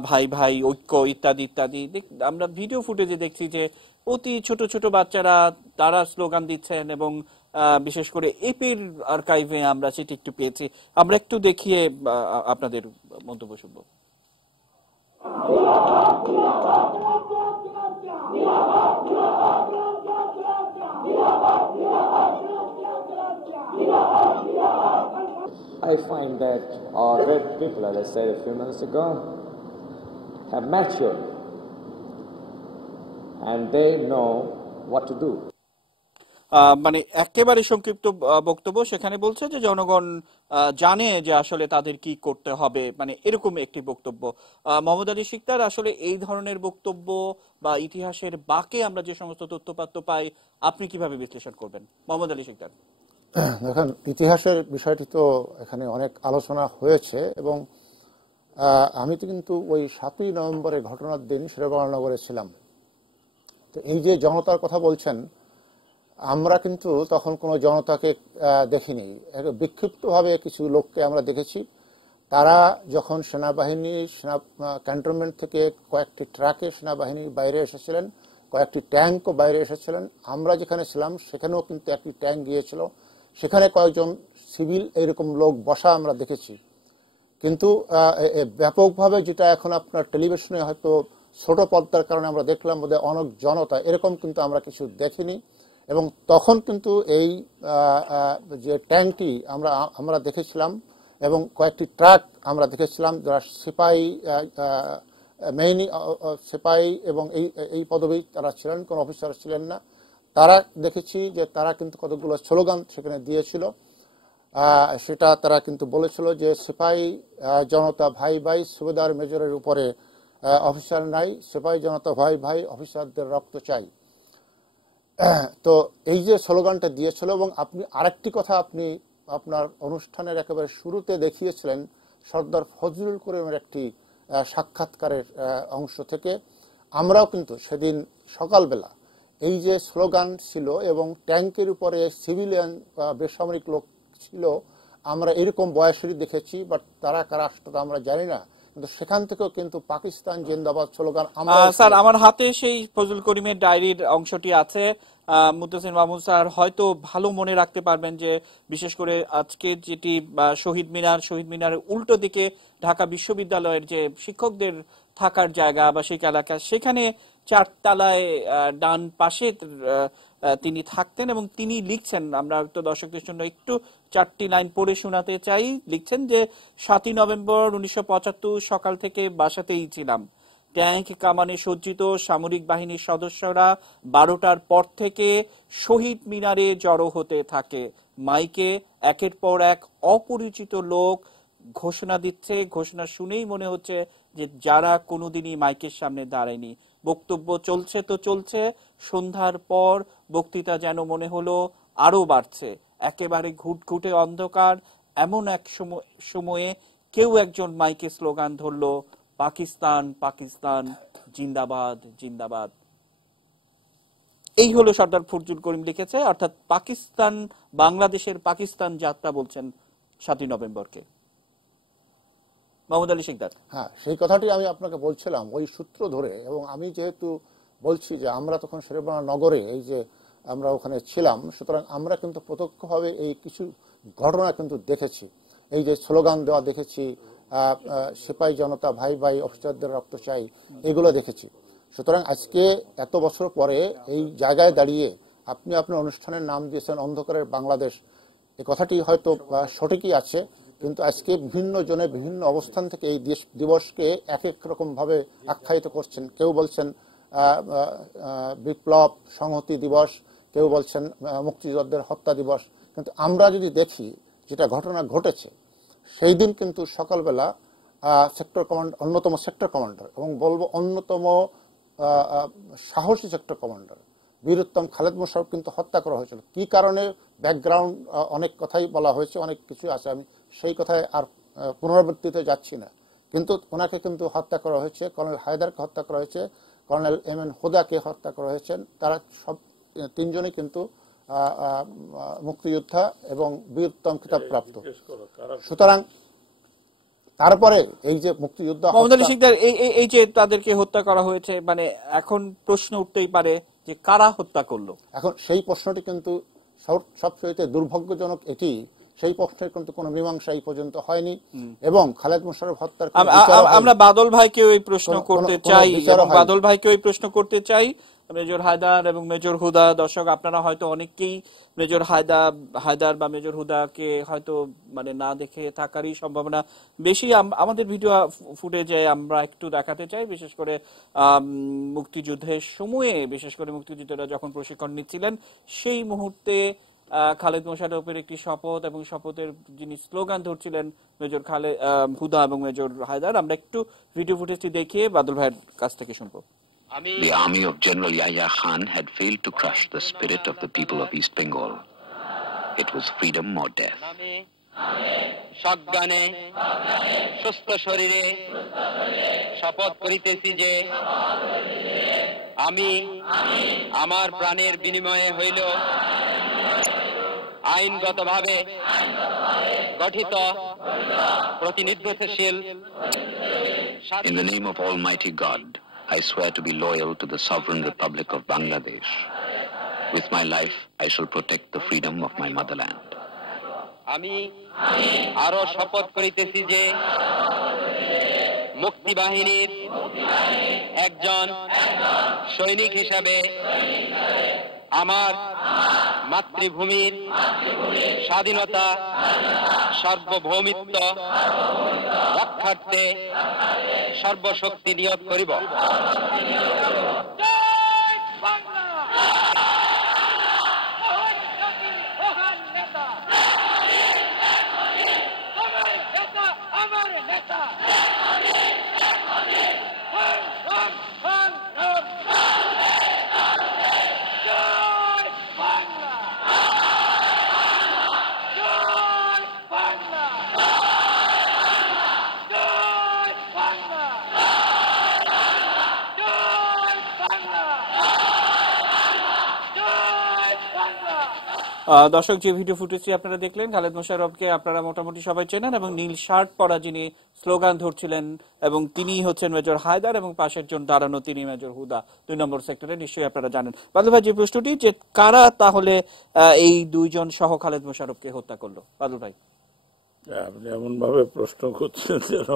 ভাই ভাই ঐক্য ইত্যাদি ইত্যাদি আমরা ভিডিও ফুটেজে দেখছি যে অতি ছোট ছোট বাচ্চারা তারা স্লোগান দিচ্ছেন এবং বিশেষ করে এপির আর্কাইভে আমরা সেটি একটু পেয়েছি। আমরা একটু দেখিয়ে আপনাদের মন্তব্য শুনবো। I find that our red people, as I said a few minutes ago, have matured and they know what to do. মানে একেবারে সংক্ষিপ্ত বক্তব্য, সেখানে বলছে যে জনগণ জানে যে আসলে তাদের কি করতে হবে, মানে এরকম একটি বক্তব্য। মোহাম্মদ আলী সিকদার, আসলে এই ধরনের বক্তব্য বা ইতিহাসের বাঁকে আমরা যে সমস্ত তথ্যপাত্র পাই, আপনি কিভাবে বিশ্লেষণ করবেন? মোহাম্মদ আলী সিকদার। দেখেন, ইতিহাসের বিষয়টি তো এখানে অনেক আলোচনা হয়েছে এবং আমি তো কিন্তু ওই ৭ই নভেম্বরের ঘটনার দিন শেরেবাংলা ছিলাম। তো এই যে জনতার কথা বলছেন, আমরা কিন্তু তখন কোনো জনতাকে দেখিনি, বিক্ষিপ্তভাবে কিছু লোককে আমরা দেখেছি। তারা যখন সেনাবাহিনী ক্যান্টনমেন্ট থেকে কয়েকটি ট্রাকে সেনাবাহিনীর বাইরে এসেছিলেন, কয়েকটি ট্যাঙ্কও বাইরে এসেছিলেন। আমরা যেখানে ছিলাম সেখানেও কিন্তু একটি ট্যাঙ্ক গিয়েছিল, সেখানে কয়েকজন সিভিল এরকম লোক বসা আমরা দেখেছি। কিন্তু ব্যাপকভাবে যেটা এখন আপনার টেলিভিশনে হয়তো ছোট পর্দার কারণে আমরা দেখলাম বোধহয় অনেক জনতা, এরকম কিন্তু আমরা কিছু দেখিনি। এবং তখন কিন্তু এই যে ট্যাঙ্কটি আমরা দেখেছিলাম এবং কয়েকটি ট্রাক আমরা দেখেছিলাম, যারা সিপাহী এবং এই পদবী তারা ছিলেন, কোন অফিসার ছিলেন না। তারা দেখেছি যে তারা কিন্তু কতগুলো স্লোগান সেখানে দিয়েছিল। সেটা তারা কিন্তু বলেছিল যে সিপাহী জনতা ভাই ভাই, সুবেদার মেজরের উপরে অফিসার নাই, সিপাহী জনতা ভাই ভাই, অফিসারদের রক্ত চাই। তো এই যে স্লোগানটা দিয়েছিল, এবং আপনি আরেকটি কথা আপনি আপনার অনুষ্ঠানের একেবারে শুরুতে দেখিয়েছিলেন সর্দার ফজলুল করিমের একটি সাক্ষাৎকারের অংশ থেকে। আমরাও কিন্তু সেদিন সকালবেলা এই যে স্লোগান ছিল এবং ট্যাঙ্কের উপরে সিভিলিয়ান বেসামরিক লোক ছিল, আমরা এরকম বয়সেরই দেখেছি, বাট তারা কারা আসতো আমরা জানি না। কিন্তু সেখান থেকেও কিন্তু পাকিস্তান জিন্দাবাদ স্লোগান। স্যার, আমার হাতে সেই ফজলুল করিমের ডায়েরির অংশটি আছে, মুত্তাসির মামুন স্যার হয়তো ভালো মনে রাখতে পারবেন যে বিশেষ করে আজকে যেটি শহীদ মিনারের উল্টো দিকে ঢাকা বিশ্ববিদ্যালয়ের যে শিক্ষকদের থাকার জায়গা আবাসিক এলাকা, সেখানে 4 তলায় ডান পাশে তিনি থাকতেন এবং তিনি লিখছেন, আমরা তো দর্শকদের জন্য একটু 4টি লাইন পড়ে শোনাতে চাই। লিখছেন যে 7ই নভেম্বর 1975 সকাল থেকে বাসাতেই ছিলাম। ট্যাঙ্ক কামানে সজ্জিত সামরিক বাহিনীর সদস্যরা 12টার পর থেকে শহীদ মিনারে জড়ো হতে থাকে। মাইকে একের পর এক অপরিচিত লোক ঘোষণা দিচ্ছে। ঘোষণা শুনেই মনে হচ্ছে যে যারা কোনোদিনই মাইকের সামনে দাঁড়ায়নি। বক্তব্য চলছে তো চলছে, সন্ধ্যার পর বক্তৃতা যেন মনে হলো আরো বাড়ছে। একেবারে ঘুটঘুটে অন্ধকার। এমন এক সময়ে কেউ একজন মাইকে স্লোগান ধরলো, পাকিস্তান পাকিস্তান জিন্দাবাদ জিন্দাবাদ। এই হলো সর্দার ফজলুল করিম লিখেছে, অর্থাৎ পাকিস্তান, বাংলাদেশের পাকিস্তান যাত্রা বলছেন 7ই নভেম্বরকে। মোহাম্মদ আলী শিকদার। হ্যাঁ, সেই কথাটি আমি আপনাকে বলছিলাম ওই সূত্র ধরে, এবং আমি যেহেতু বলছি যে আমরা তখন শেরেবাংলা নগরে এই যে আমরা ওখানে ছিলাম, সুতরাং আমরা কিন্তু প্রত্যক্ষভাবে এই কিছু ঘটনা কিন্তু দেখেছি। এই যে স্লোগান দেওয়া দেখেছি, সিপাহী জনতা ভাই ভাই অফিসারদের রক্ত চাই, এগুলো দেখেছি। সুতরাং আজকে এত বছর পরে এই জায়গায় দাঁড়িয়ে আপনি আপনার অনুষ্ঠানের নাম দিয়েছেন অন্ধকারের বাংলাদেশ, এই কথাটি হয়তো সঠিকই আছে, কিন্তু আজকে বিভিন্ন জনে বিভিন্ন অবস্থান থেকে এই দিবসকে এক এক রকম ভাবে আখ্যায়িত করছেন। কেউ বলছেন বিপ্লব সংহতি দিবস, কেউ বলছেন মুক্তিযোদ্ধাদের হত্যা দিবস। কিন্তু আমরা যদি দেখি যেটা ঘটনা ঘটেছে, সেই দিন কিন্তু সকালবেলা সেক্টর কমান্ডার, অন্যতম সেক্টর কমান্ডার এবং বলবো অন্যতম সাহসী সেক্টর কমান্ডার বীরুত্তম খালেদ মোশাররফ কিন্তু হত্যা করা হয়েছিল। কি কারণে ব্যাকগ্রাউন্ড অনেক কথাই বলা হয়েছে, অনেক কিছু আছে, আমি সেই কথায় আর পুনরাবৃত্তিতে যাচ্ছি না। কিন্তু ওনাকে কিন্তু হত্যা করা হয়েছে, কর্নেল হায়দারকে হত্যা করা হয়েছে, কর্নেল এম এন হুদাকে হত্যা করা হয়েছে। তারা সব তিনজনই কিন্তু মুক্তিযোদ্ধা এবং বীরত্তম খেতাব প্রাপ্ত। সুতরাং তারপরে এই যে মুক্তিযোদ্ধা, এই যে তাদেরকে হত্যা করা হয়েছে, মানে এখন প্রশ্ন উঠতেই পারে যে কারা হত্যা করলো। এখন সেই প্রশ্নটি কিন্তু সবচেয়ে দুর্ভাগ্যজনক একই, সেই প্রশ্নের কিন্তু কোনো মীমাংসা এই পর্যন্ত হয়নি। এবং খালেদ মোশাররফ হত্যার আমরা বাদল ভাইকেও এই প্রশ্ন করতে চাই, বাদল ভাইকেও এই প্রশ্ন করতে চাই। মেজর হায়দার এবং মেজর হুদা, দর্শক আপনারা হয়তো অনেকেই মেজর হায়দার বা মেজর হুদাকে হয়তো মানে না দেখে থাকারই সম্ভাবনা বেশি। আমাদের ভিডিও ফুটেজে আমরা একটু দেখাতে চাই, বিশেষ করে মুক্তিযুদ্ধের সময়ে, বিশেষ করে মুক্তিযুদ্ধরা যখন প্রশিক্ষণ নিচ্ছিলেন সেই মুহূর্তে খালেদ মোশাররফের একটি শপথ এবং শপথের যিনি স্লোগান ধরছিলেন মেজর হুদা এবং মেজর হায়দার। আমরা একটু ভিডিও ফুটেজটি দেখিয়ে বাদল ভাইয়ের কাছ থেকে শুনবো। The army of General Yahya Khan had failed to crush the spirit of the people of East Bengal. It was freedom or death. সজ্ঞানে সুস্থ শরীরে শপথ করিতেছি যে আমি আমার প্রাণের বিনিময়ে হইল আইনগতভাবে গঠিত প্রতিনিধিত্বশীল। In the name of Almighty God, I swear to be loyal to the sovereign Republic of Bangladesh. With my life, I shall protect the freedom of my motherland. আমি আরো শপথ করিতেছি যে মুক্তি বাহিনীর একজন সৈনিক হিসাবে আমার মাতৃভূমির স্বাধীনতা সার্বভৌমিত্ব রক্ষার্থে সর্বশক্তি নিয়োগ করিব। দর্শক, যে ভিডিও ফুটেজটি আপনারা দেখলেন, খালেদ মোশাররফকে আপনারা মোটামুটি সবাই চেনেন এবং নীল শার্ট পরা যিনি স্লোগান ধরছিলেন এবং তিনি হচ্ছেন মেজর হায়দার এবং পাশের জন দাঁড়ানো তিনি মেজর হুদা, ২ নম্বর সেক্টরে, নিশ্চয়ই আপনারা জানেন। বাদল ভাই, যে প্রশ্নটি যে কারা তাহলে এই দুইজন সহ খালেদ মোশাররফকে হত্যা করলো? বাদল ভাই, আপনি এমন ভাবে প্রশ্ন করছেন যেন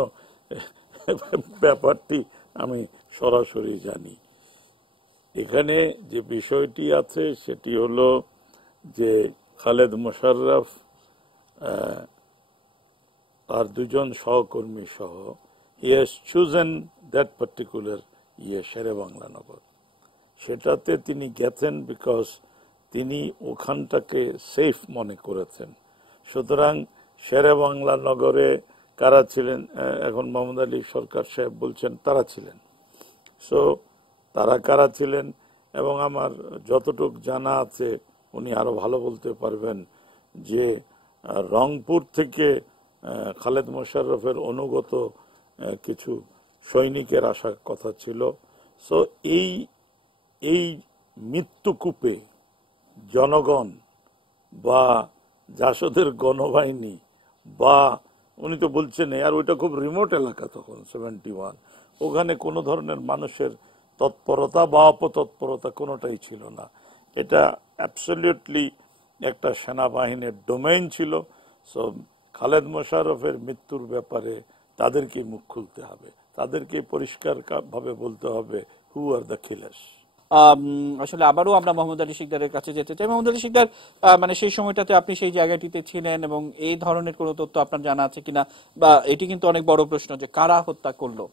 ব্যাপারটি আমি সরাসরি জানি। এখানে যে বিষয়টি আছে সেটি হলো যে খালেদ মোশাররফ আর 2জন সহকর্মী সহ he has chosen that particular Sher-e-Bangla Nagar. সেটাতে তিনি গেছেন বিকজ তিনি ওখানটাকে সেফ মনে করেছেন। সুতরাং শেরেবাংলা নগরে কারা ছিলেন, এখন মোহাম্মদ আলী সরকার সাহেব বলছেন তারা ছিলেন। সো তারা কারা ছিলেন, এবং আমার যতটুক জানা আছে উনি আরো ভালো বলতে পারবেন, যে রংপুর থেকে খালেদ মোশাররফের অনুগত কিছু সৈনিকের আসার কথা ছিল। সো এই মৃত্যুকূপে জনগণ বা জাসদের গণবাহিনী বা উনি তো বলছেন, আর ওইটা খুব রিমোট এলাকা তখন 71, ওখানে কোনো ধরনের মানুষের তৎপরতা বা অপতৎপরতা কোনোটাই ছিল না। এটা অ্যাবসলিউটলি একটা সেনাবাহিনীর ডোমেইন ছিল। সো খালেদ মোশাররফের মৃত্যুর ব্যাপারে তাদেরকে মুখ খুলতে হবে, তাদেরকে পরিষ্কার ভাবে বলতে হবে হু আর দ্য কিলার্স। আসলে আবারও আমরা মোহাম্মদ আলী শিকদারের কাছে যেতে চাই। মোহাম্মদ আলী শিকদার, মানে সেই সময়টাতে আপনি সেই জায়গাটিতে ছিলেন এবং এই ধরনের কোনো তথ্য আপনার জানা আছে কিনা, বা এটি কিন্তু অনেক বড় প্রশ্ন যে কারা হত্যা করলো?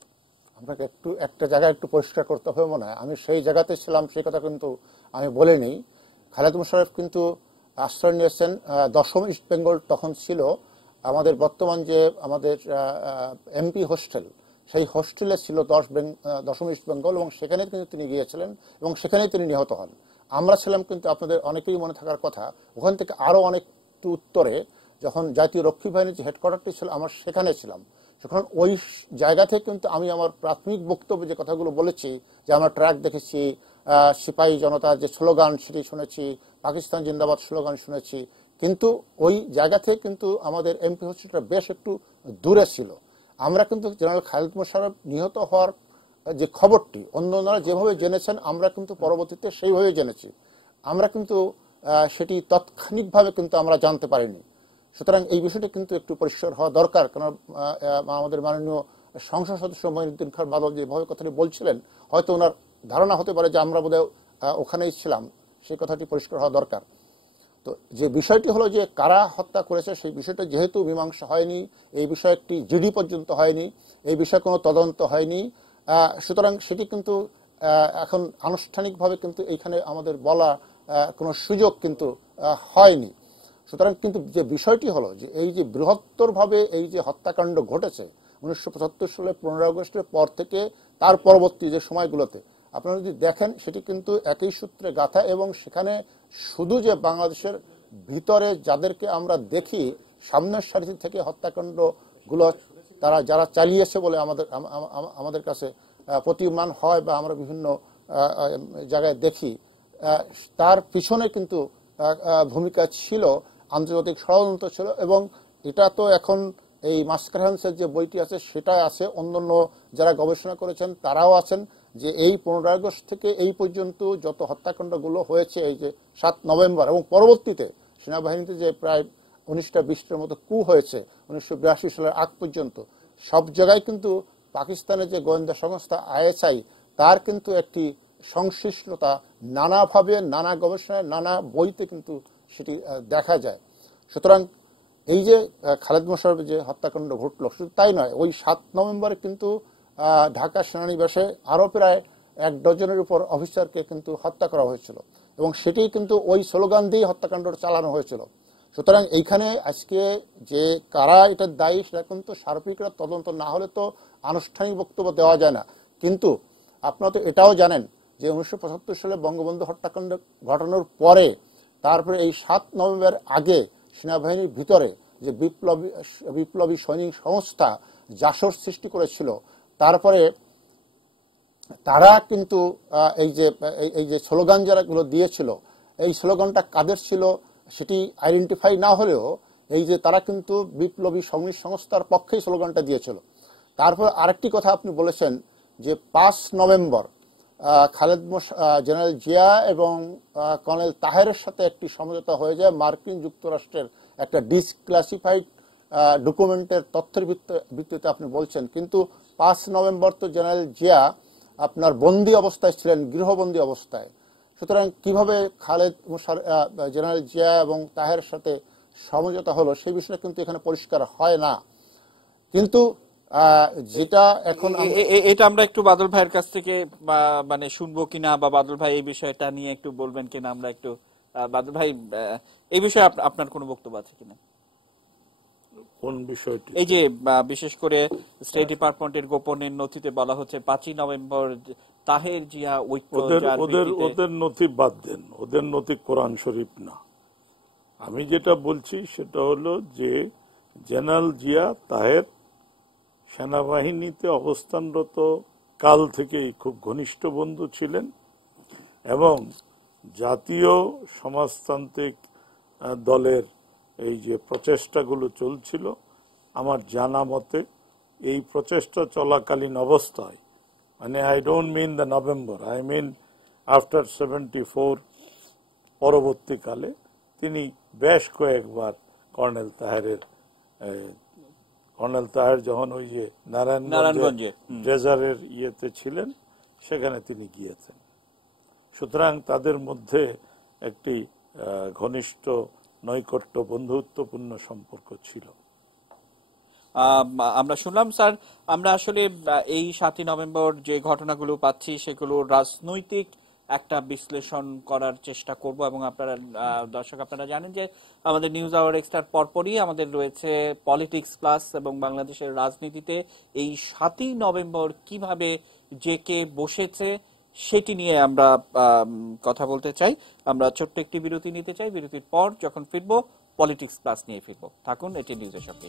আপনাকে একটা জায়গায় একটু পরিষ্কার করতে হবে মনে হয়। আমি সেই জায়গাতে ছিলাম সেই কথা কিন্তু আমি বলিনি। খালেদ মোশাররফ কিন্তু আশ্রয় নিয়েছেন 10ম ইস্ট বেঙ্গল, তখন ছিল আমাদের বর্তমান যে আমাদের এমপি হোস্টেল, সেই হোস্টেলে ছিল 10ম ইস্ট বেঙ্গল, এবং সেখানে কিন্তু তিনি গিয়েছিলেন এবং সেখানেই তিনি নিহত হন। আমরা ছিলাম কিন্তু আপনাদের অনেকেই মনে থাকার কথা, ওখান থেকে আরো অনেকটু উত্তরে যখন জাতীয় রক্ষী বাহিনীর যে হেডকোয়ার্টারটি ছিল আমরা সেখানে ছিলাম। যখন ওই জায়গা থেকে কিন্তু আমি আমার প্রাথমিক বক্তব্যে যে কথাগুলো বলেছি, যে আমরা ট্র্যাক দেখেছি, সিপাহী জনতার যে স্লোগান সেটি শুনেছি, পাকিস্তান জিন্দাবাদ স্লোগান শুনেছি, কিন্তু ওই জায়গা থেকে কিন্তু আমাদের এমপি হোস্টেলটা বেশ একটু দূরে ছিল। আমরা কিন্তু জেনারেল খালেদ মোশাররফ নিহত হওয়ার যে খবরটি অন্যরা যেভাবে জেনেছেন আমরা কিন্তু পরবর্তীতে সেইভাবে জেনেছি। আমরা কিন্তু সেটি তাৎক্ষণিকভাবে কিন্তু আমরা জানতে পারিনি। সুতরাং এই বিষয়টি কিন্তু একটু পরিষ্কার হওয়া দরকার, কারণ আমাদের মাননীয় সংসদ সদস্য মঈনুদ্দিন খান বাদল যেভাবে কথাটি বলছিলেন, হয়তো ওনার ধারণা হতে পারে যে আমরা বোধহয় ওখানেই ছিলাম, সেই কথাটি পরিষ্কার হওয়া দরকার। তো যে বিষয়টি হলো যে কারা হত্যা করেছে, সেই বিষয়টা যেহেতু মীমাংসা হয়নি, এই বিষয়ে একটি জিডি পর্যন্ত হয়নি, এই বিষয়ে কোনো তদন্ত হয়নি, সুতরাং সেটি কিন্তু এখন আনুষ্ঠানিকভাবে কিন্তু এইখানে আমাদের বলা কোনো সুযোগ কিন্তু হয়নি। সুতরাং কিন্তু যে বিষয়টি হলো যে এই যে বৃহত্তরভাবে এই যে হত্যাকাণ্ড ঘটেছে 1975 সালের 15 আগস্টের পর থেকে তার পরবর্তী যে সময়গুলোতে আপনারা যদি দেখেন, সেটি কিন্তু একই সূত্রে গাঁথা, এবং সেখানে শুধু যে বাংলাদেশের ভিতরে যাদেরকে আমরা দেখি সামনের সারি থেকে হত্যাকাণ্ডগুলো তারা যারা চালিয়েছে বলে আমাদের কাছে প্রতীয়মান হয় বা আমরা বিভিন্ন জায়গায় দেখি, তার পিছনে কিন্তু ভূমিকা ছিল, আন্তর্জাতিক ষড়যন্ত্র ছিল। এবং এটা তো এখন এই মাস্কারহান্সের যে বইটি আছে সেটা আছে, অন্যান্য যারা গবেষণা করেছেন তারাও আছেন, যে এই 15 আগস্ট থেকে এই পর্যন্ত যত হত্যাকাণ্ডগুলো হয়েছে, এই যে 7 নভেম্বর এবং পরবর্তীতে সেনাবাহিনীতে যে প্রায় 19-20টার মতো কু হয়েছে 1982 সালের আগ পর্যন্ত, সব জায়গায় কিন্তু পাকিস্তানের যে গোয়েন্দা সংস্থা ISI তার কিন্তু একটি সংশ্লিষ্টতা নানাভাবে, নানা গবেষণায়, নানা বইতে কিন্তু সেটি দেখা যায়। সুতরাং এই যে খালেদ মোশাররফের যে হত্যাকাণ্ড ঘটল, শুধু তাই নয়, ওই 7 নভেম্বরে কিন্তু ঢাকা সেনানিবাসে আরো প্রায় 1 ডজনের উপর অফিসারকে কিন্তু হত্যা করা হয়েছিল, এবং সেটি কিন্তু ওই স্লোগান দিয়ে হত্যাকাণ্ড চালানো হয়েছিল। সুতরাং এইখানে আজকে যে কারা এটার দায়ী সেটা কিন্তু সার্বিকরা তদন্ত না হলে তো আনুষ্ঠানিক বক্তব্য দেওয়া যায় না। কিন্তু আপনারা তো এটাও জানেন যে 1975 সালে বঙ্গবন্ধু হত্যাকাণ্ড ঘটানোর পরে তারপরে এই 7 নভেম্বর আগে সেনাবাহিনীর ভিতরে যে বিপ্লবী সৈনিক সংস্থা জাসর সৃষ্টি করেছিল, তারপরে তারা কিন্তু এই যে স্লোগান যারা গুলো দিয়েছিল, এই স্লোগানটা কাদের ছিল সেটি আইডেন্টিফাই না হলেও এই যে তারা কিন্তু বিপ্লবী সঙ্গীত সংস্থার পক্ষেই স্লোগানটা দিয়েছিল। তারপর আরেকটি কথা আপনি বলেছেন যে 5 নভেম্বর জেনারেল জিয়া এবং কর্নেল তাহেরের সাথে একটি সমঝোতা হয়ে যায় মার্কিন যুক্তরাষ্ট্রের একটা ডিসক্লাসিফাইড ডকুমেন্টের তথ্যের ভিত্তিতে আপনি বলছেন, কিন্তু 5 নভেম্বর তো জেনারেল জিয়া আপনার বন্দী অবস্থায় ছিলেন, গৃহবন্দী অবস্থায়। সুতরাং কিভাবে জেনারেল জিয়া এবং তাহেরের সাথে সমঝোতা হলো সেই বিষয়টা কিন্তু এখানে পরিষ্কার হয় না। কিন্তু যেটা এখন এটা আমরা একটু বাদল ভাইয়ের কাছ থেকে মানে শুনবো কিনা, বা বাদল ভাই এই বিষয়টা নিয়ে একটু বলবেন কিনা, আমরা একটু বাদল ভাই এই বিষয়ে আপনার কোনো বক্তব্য আছে কিনা? কোন বিষয়টি? এই যে বিশেষ করে স্টেট ডিপার্টমেন্টের গোপনের নথিতে বলা হচ্ছে 5 নভেম্বর তাহের জিয়া ঐক্য, ওদের নথি বাদ দেন, ওদের নথি কোরআন শরীফ না। আমি যেটা বলছি সেটা হলো যে জেনারেল জিয়া তাহের সেনাবাহিনীতে অবস্থানরত কাল থেকেই খুব ঘনিষ্ঠ বন্ধু ছিলেন এবং জাতীয় সমাজতান্ত্রিক দলের এই যে প্রচেষ্টাগুলো চলছিল, আমার জানা মতে এই প্রচেষ্টা চলাকালীন অবস্থায়, মানে I don't mean the November, I mean after 74 পরবর্তীকালে তিনি বেশ কয়েকবার কর্নেল তাহের যখন ওই যে নারায়ণগঞ্জে ড্রেজারের ইয়েতে ছিলেন সেখানে তিনি গিয়েছেন। সুতরাং তাদের মধ্যে একটি ঘনিষ্ঠ নৈকট্য বন্ধুত্বপূর্ণ সম্পর্ক ছিল। আমরা শুনলাম স্যার, আমরা আসলে এই 7 নভেম্বর যে ঘটনাগুলো পাচ্ছি সেগুলো রাজনৈতিক একটা বিশ্লেষণ করার চেষ্টা করব, এবং আপনারা দর্শক আপনারা জানেন যে আমাদের নিউজ আওয়ার এক্সট্রার পরপরই আমাদের রয়েছে পলিটিক্স প্লাস, এবং বাংলাদেশের রাজনীতিতে এই 7 নভেম্বর কিভাবে জেকে বসেছে সেটি নিয়ে আমরা কথা বলতে চাই। আমরা ছোট্ট একটি বিরতি নিতে চাই, বিরতির পর যখন ফিরবো পলিটিক্স প্লাস নিয়ে ফিরবো। থাকুন এটি নিউজের সাথে।